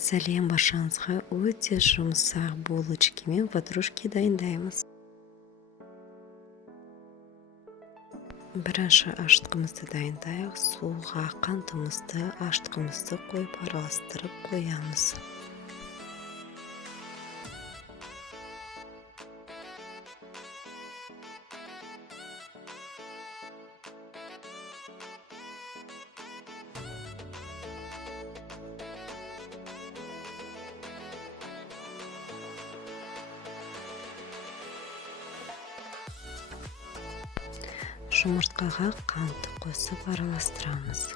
Сәлем баршаңызға, өте жұмсақ булочки мен ватрушки дайындаймыз. Бірінші аштығымызды дайындайық. Суға қантымызды, аштығымызды қойып араластырып қоямыз. Жұмыртқаға қантты қосып араластырамыз.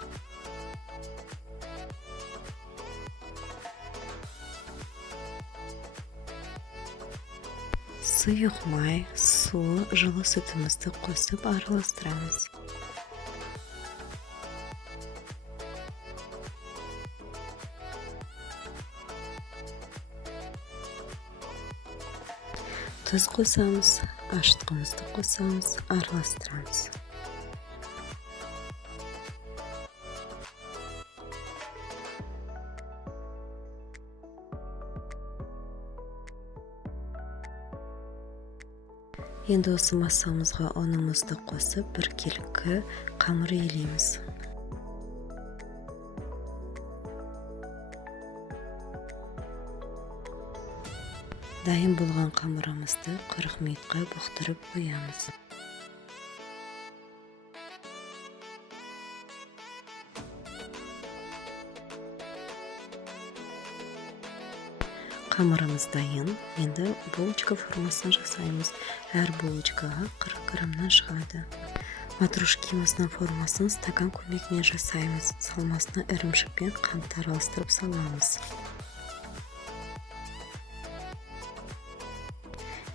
Сұйық май, су, жылы сүтімізді қосып араластырамыз. Тұз қосамыз, аштығымызды қосамыз, араластырамыз. Енді осы массамызға ұнымызды қосып, біркелкі қамыр илейміз. Дайын болған қамырымызды 40 минутқа бұқтырып қоямыз. Қамырымыз дайын. Енді булочка формасын жасаймыз. Әр булочкаға 40 граммнан шығады. Ватрушкиміздің формасын стакан көмегімен жасаймыз. Салмасына ірімшік пен қантты араластырып саламыз.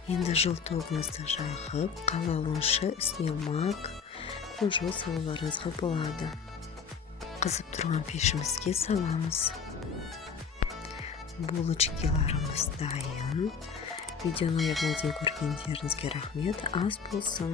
Енді жылтоғымызды жағып, қалауынша үстіне мак, күнжол салуларыңызға болады. Қызып тұрған пешімізге саламыз. Булочкаларымыз дайын. Видеоны аяғына дейін көргендеріңізге рахмет. Ас болсын.